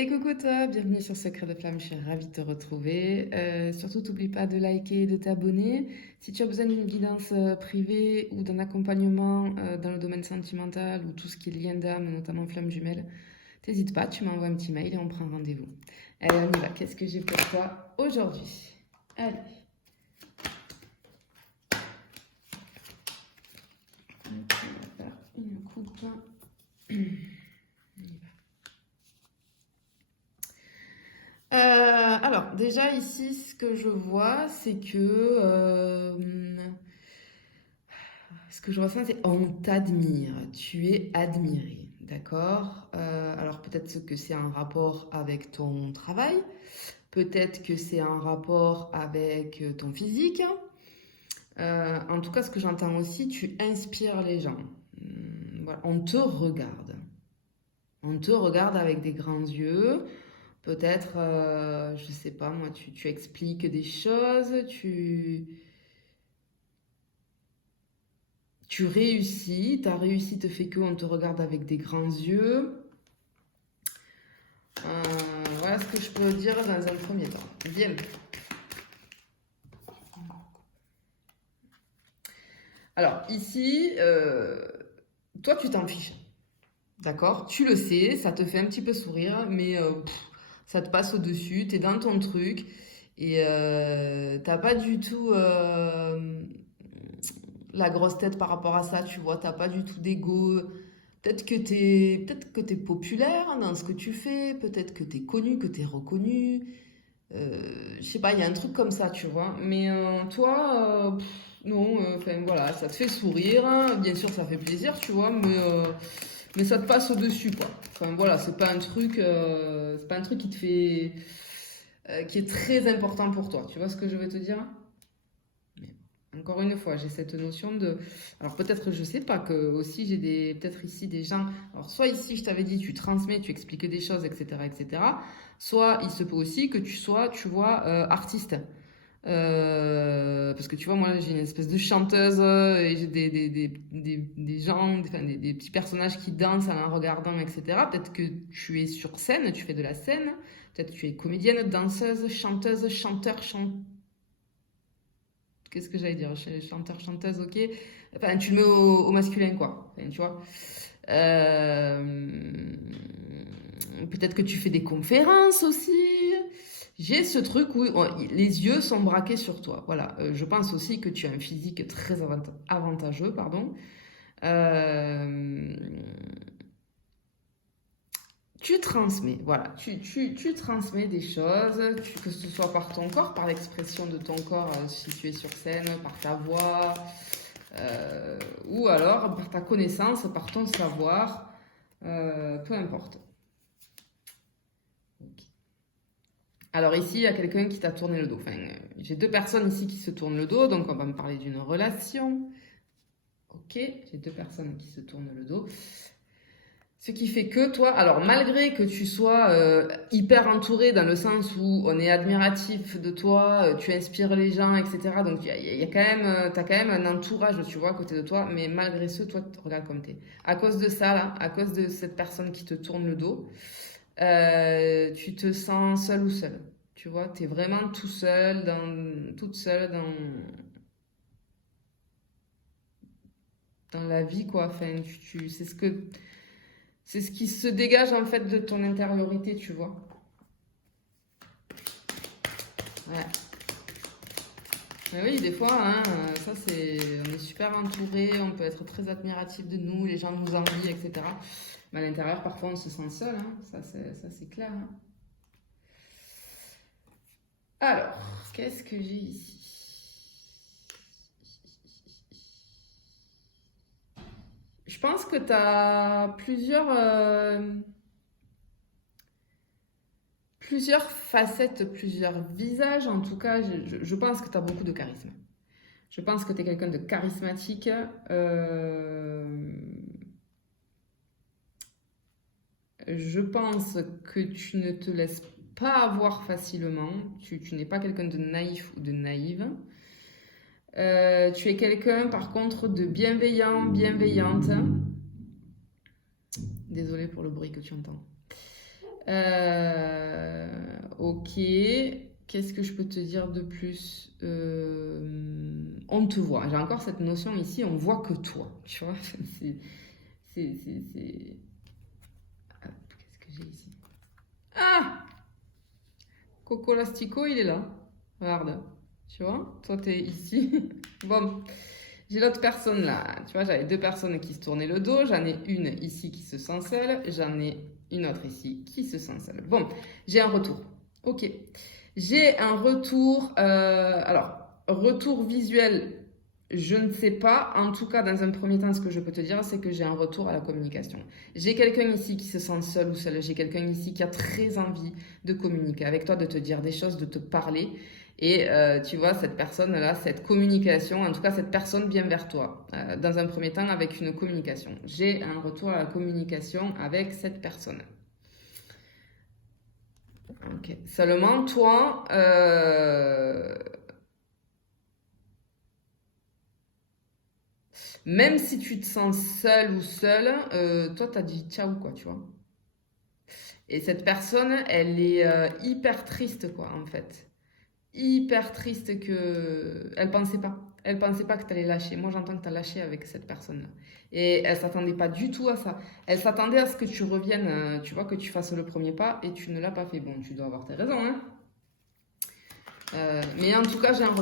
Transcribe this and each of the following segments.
Et coucou toi, bienvenue sur Secret de Flamme, je suis ravie de te retrouver. Surtout, n'oublie pas de liker et de t'abonner. Si tu as besoin d'une guidance privée ou d'un accompagnement dans le domaine sentimental ou tout ce qui est lien d'âme, notamment flamme jumelle, n'hésite pas, tu m'envoies un petit mail et on prend rendez-vous. Allez, on y va. Qu'est-ce que j'ai pour toi aujourd'hui? Allez, on va faire une coupe. Alors, déjà ici, ce que je vois, c'est que ce que je ressens, c'est on t'admire, tu es admiré, d'accord? Alors peut-être que c'est un rapport avec ton travail, peut-être que c'est un rapport avec ton physique. En tout cas, ce que j'entends aussi, tu inspires les gens. Voilà, on te regarde avec des grands yeux. Peut-être, je sais pas moi, tu expliques des choses, tu réussis, ta réussite fait qu'on te regarde avec des grands yeux. Voilà ce que je peux dire dans un premier temps. Bien. Alors ici, toi tu t'en fiches, d'accord? Tu le sais, ça te fait un petit peu sourire, mais ça te passe au-dessus, t'es dans ton truc et t'as pas du tout la grosse tête par rapport à ça, tu vois, t'as pas du tout d'ego. Peut-être que t'es populaire dans ce que tu fais, peut-être que t'es connu, que t'es reconnu. Je sais pas, il y a un truc comme ça, tu vois. Mais toi, non, enfin voilà, ça te fait sourire, hein. Bien sûr, ça fait plaisir, tu vois, mais ça te passe au-dessus, quoi. Enfin voilà, c'est pas un truc qui te fait, qui est très important pour toi. Tu vois ce que je veux te dire? Mais encore une fois, j'ai cette notion de. Alors peut-être, je sais pas, que aussi j'ai peut-être ici des gens. Alors soit ici, je t'avais dit, tu transmets, tu expliques des choses, etc., etc. Soit il se peut aussi que tu sois, tu vois, artiste. Parce que tu vois, moi j'ai une espèce de chanteuse et j'ai des gens, enfin, des petits personnages qui dansent en regardant, etc. Peut-être que tu es sur scène, tu fais de la scène. Peut-être que tu es comédienne, danseuse, chanteuse, chanteur, qu'est-ce que j'allais dire? Chanteur, chanteuse, ok. Enfin, tu le mets au masculin, quoi. Enfin, tu vois. Euh, Peut-être que tu fais des conférences aussi. J'ai ce truc où les yeux sont braqués sur toi. Voilà. Je pense aussi que tu as un physique très avantageux, pardon. Euh, Tu transmets, voilà, tu transmets des choses, que ce soit par ton corps, par l'expression de ton corps si tu es sur scène, par ta voix, ou alors par ta connaissance, par ton savoir, peu importe. Ok. Alors ici, il y a quelqu'un qui t'a tourné le dos. Enfin, j'ai deux personnes ici qui se tournent le dos, donc on va me parler d'une relation. Ok, j'ai deux personnes qui se tournent le dos. Ce qui fait que toi, alors malgré que tu sois hyper entouré dans le sens où on est admiratif de toi, tu inspires les gens, etc. Donc il y a quand même, t'as quand même un entourage, tu vois, à côté de toi. Mais malgré ce, toi, regarde comme t'es. À cause de ça, là, à cause de cette personne qui te tourne le dos, tu te sens seul ou seul. Tu vois, t'es vraiment tout seul, toute seule dans la vie, quoi. Enfin, c'est ce qui se dégage en fait de ton intériorité, tu vois. Ouais. Mais oui, des fois, hein, ça c'est, on est super entouré, on peut être très admiratif de nous, les gens nous envient, etc. Mais à l'intérieur, parfois, on se sent seul, hein. Ça c'est clair, hein. Alors, qu'est-ce que j'ai ici? Je pense que tu as plusieurs facettes, plusieurs visages. En tout cas, je pense que tu as beaucoup de charisme. Je pense que tu es quelqu'un de charismatique. Je pense que tu ne te laisses pas avoir facilement. Tu n'es pas quelqu'un de naïf ou de naïve. Tu es quelqu'un, par contre, de bienveillant, bienveillante. Désolée pour le bruit que tu entends. Ok. Qu'est-ce que je peux te dire de plus? On te voit. J'ai encore cette notion ici, on voit que toi. Tu vois? C'est. Hop, qu'est-ce que j'ai ici? Ah! Coco Lastico, il est là. Regarde. Tu vois? Toi, t'es ici. Bon. J'ai l'autre personne là. Tu vois, j'avais deux personnes qui se tournaient le dos. J'en ai une ici qui se sent seule. J'en ai une autre ici qui se sent seule. Bon, j'ai un retour. Ok. J'ai un retour. Alors, retour visuel, je ne sais pas. En tout cas, dans un premier temps, ce que je peux te dire, c'est que j'ai un retour à la communication. J'ai quelqu'un ici qui se sent seul ou seule. J'ai quelqu'un ici qui a très envie de communiquer avec toi, de te dire des choses, de te parler. Et tu vois, cette personne-là, cette communication, en tout cas, cette personne vient vers toi, dans un premier temps avec une communication. J'ai un retour à la communication avec cette personne. Ok. Seulement, toi, même si tu te sens seul ou seule, toi, t'as dit ciao, quoi, tu vois. Et cette personne, elle est hyper triste, quoi, en fait. Hyper triste que elle pensait pas que tu allais lâcher. Moi j'entends que tu as lâché avec cette personne là, et elle s'attendait pas du tout à ça. Elle s'attendait à ce que tu reviennes, tu vois, que tu fasses le premier pas, et tu ne l'as pas fait. Bon, tu dois avoir tes raisons, hein. Mais en tout cas, j'ai un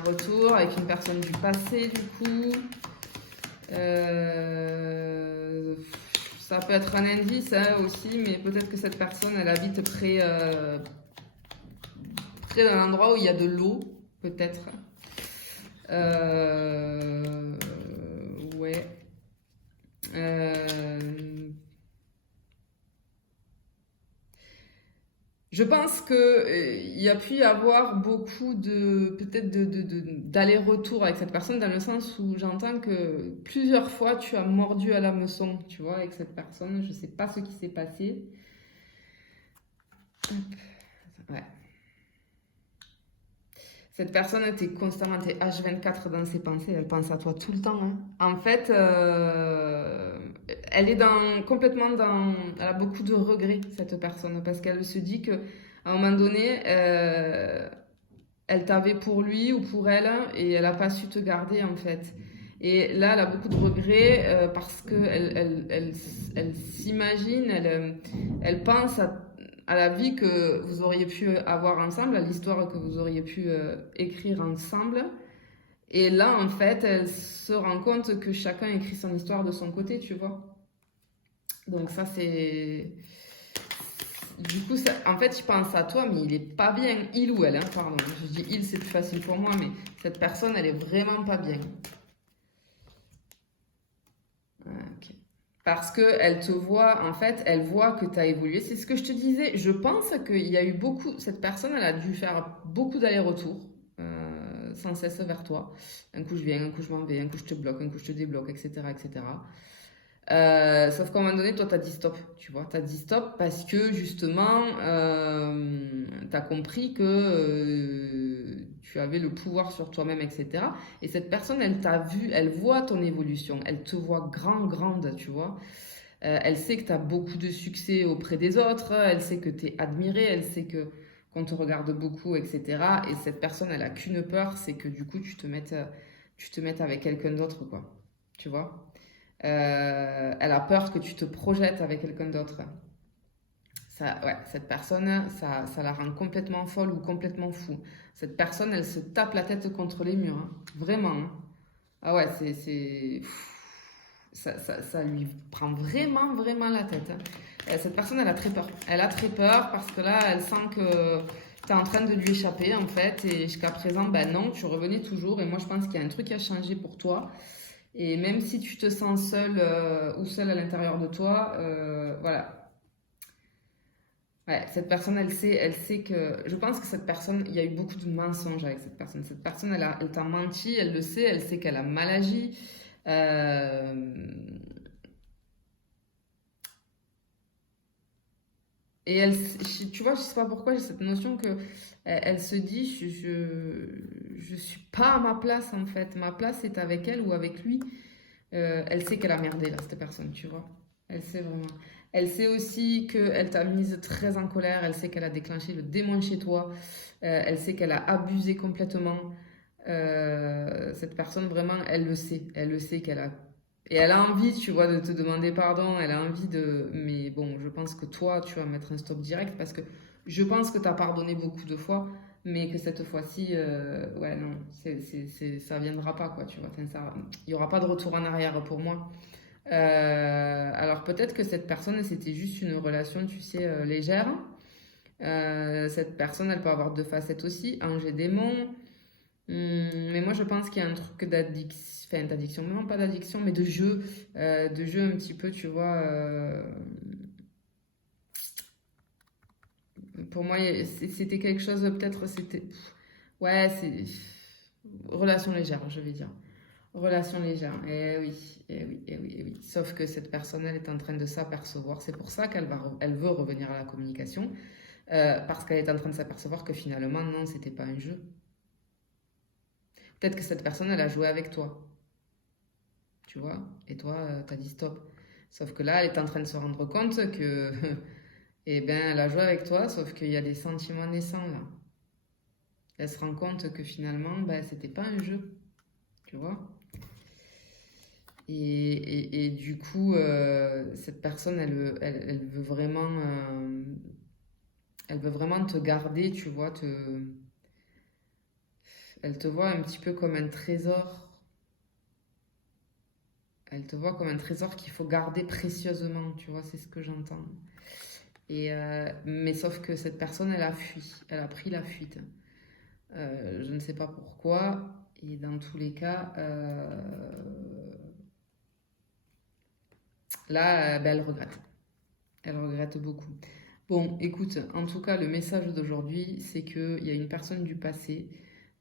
retour avec une personne du passé, du coup. Euh, Ça peut être un indice, hein, aussi, mais peut-être que cette personne elle habite près d'un endroit où il y a de l'eau, peut-être. Euh, ouais. Euh, je pense que il y a pu y avoir beaucoup de peut-être d'aller-retour avec cette personne, dans le sens où j'entends que plusieurs fois tu as mordu à l'hameçon, tu vois, avec cette personne. Je sais pas ce qui s'est passé. Ouais. Cette personne était constamment t'es H24 dans ses pensées, elle pense à toi tout le temps, hein. En fait, elle est complètement dans. Elle a beaucoup de regrets, cette personne, parce qu'elle se dit que à un moment donné, elle t'avait pour lui ou pour elle, et elle n'a pas su te garder, en fait. Et là, elle a beaucoup de regrets, parce qu'elle elle s'imagine, elle pense à la vie que vous auriez pu avoir ensemble, à l'histoire que vous auriez pu écrire ensemble. Et là, en fait, elle se rend compte que chacun écrit son histoire de son côté, tu vois. Donc ça, c'est. Du coup, en fait, je pense à toi, mais il est pas bien. Il ou elle, hein, pardon. Je dis il, c'est plus facile pour moi, mais cette personne, elle est vraiment pas bien. Ah, ok. Parce qu'elle te voit, en fait, elle voit que tu as évolué. C'est ce que je te disais. Je pense qu'il y a eu beaucoup. Cette personne, elle a dû faire beaucoup d'allers-retours, sans cesse vers toi. Un coup je viens, un coup je m'en vais, un coup je te bloque, un coup je te débloque, etc. etc. Sauf qu'à un moment donné, toi, t'as dit stop, tu vois. T'as dit stop parce que justement, t'as compris que tu avais le pouvoir sur toi-même, etc. Et cette personne, elle t'a vu, elle voit ton évolution, elle te voit grande, tu vois. Elle sait que t'as beaucoup de succès auprès des autres, elle sait que t'es admiré, elle sait que qu'on te regarde beaucoup, etc. Et cette personne, elle a qu'une peur, c'est que du coup, tu te mettes avec quelqu'un d'autre, quoi. Tu vois. Elle a peur que tu te projettes avec quelqu'un d'autre. Ça, ouais, cette personne, ça la rend complètement folle ou complètement fou. Cette personne, elle se tape la tête contre les murs, hein. Vraiment, hein. Ah ouais, ça lui prend vraiment la tête, hein. Cette personne, elle a très peur. Elle a très peur parce que là, elle sent que tu es en train de lui échapper, en fait. Et jusqu'à présent, ben non, tu revenais toujours. Et moi, je pense qu'il y a un truc qui a changé pour toi. Et même si tu te sens seul, ou seul à l'intérieur de toi, voilà. Ouais, cette personne, elle sait que. Je pense que cette personne, il y a eu beaucoup de mensonges avec cette personne. Cette personne, elle t'a menti, elle le sait, elle sait qu'elle a mal agi. Euh, et tu vois, je sais pas pourquoi j'ai cette notion que elle se dit, je suis pas à ma place en fait. Ma place est avec elle ou avec lui. Elle sait qu'elle a merdé là, cette personne, tu vois. Elle sait vraiment. Elle sait aussi qu'elle t'a mise très en colère, elle sait qu'elle a déclenché le démon chez toi, elle sait qu'elle a abusé complètement. Cette personne, vraiment, elle le sait qu'elle a... Et elle a envie, tu vois, de te demander pardon, elle a envie de... Mais bon, je pense que toi, tu vas mettre un stop direct parce que je pense que tu as pardonné beaucoup de fois, mais que cette fois-ci, ouais, non, ça viendra pas, quoi, tu vois. Enfin, ça, il y aura pas de retour en arrière pour moi. Alors peut-être que cette personne, c'était juste une relation, tu sais, légère. Cette personne, elle peut avoir deux facettes aussi, ange et démon. Mais moi, je pense qu'il y a un truc d'addiction, enfin d'addiction, non pas d'addiction, mais de jeu un petit peu, tu vois. Pour moi, c'était quelque chose, peut-être, c'était, ouais, c'est relation légère, je vais dire. Relation légère, eh oui, eh oui, eh oui, eh oui. Sauf que cette personne, elle est en train de s'apercevoir. C'est pour ça elle veut revenir à la communication, parce qu'elle est en train de s'apercevoir que finalement, non, c'était pas un jeu. Peut-être que cette personne, elle a joué avec toi, tu vois, et toi, t'as dit stop. Sauf que là, elle est en train de se rendre compte que, eh ben, elle a joué avec toi, sauf qu'il y a des sentiments naissants là. Elle se rend compte que finalement, ben, c'était pas un jeu, tu vois. Et du coup, cette personne, elle veut vraiment te garder, tu vois, elle te voit un petit peu comme un trésor. Elle te voit comme un trésor qu'il faut garder précieusement, tu vois, c'est ce que j'entends. Mais sauf que cette personne, elle a fui, elle a pris la fuite. Je ne sais pas pourquoi, et dans tous les cas, là, ben, elle regrette. Elle regrette beaucoup. Bon, écoute, en tout cas, le message d'aujourd'hui, c'est qu'il y a une personne du passé,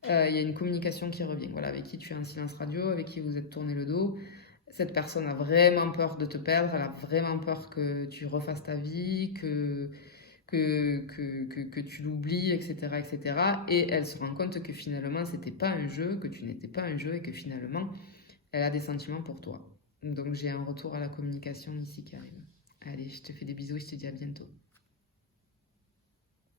il y a une communication qui revient, voilà, avec qui tu es en silence radio, avec qui vous êtes tourné le dos. Cette personne a vraiment peur de te perdre, elle a vraiment peur que tu refasses ta vie, que tu l'oublies, etc., etc. Et elle se rend compte que finalement, c'était pas un jeu, que tu n'étais pas un jeu et que finalement, elle a des sentiments pour toi. Donc j'ai un retour à la communication ici qui arrive. Allez, je te fais des bisous et je te dis à bientôt.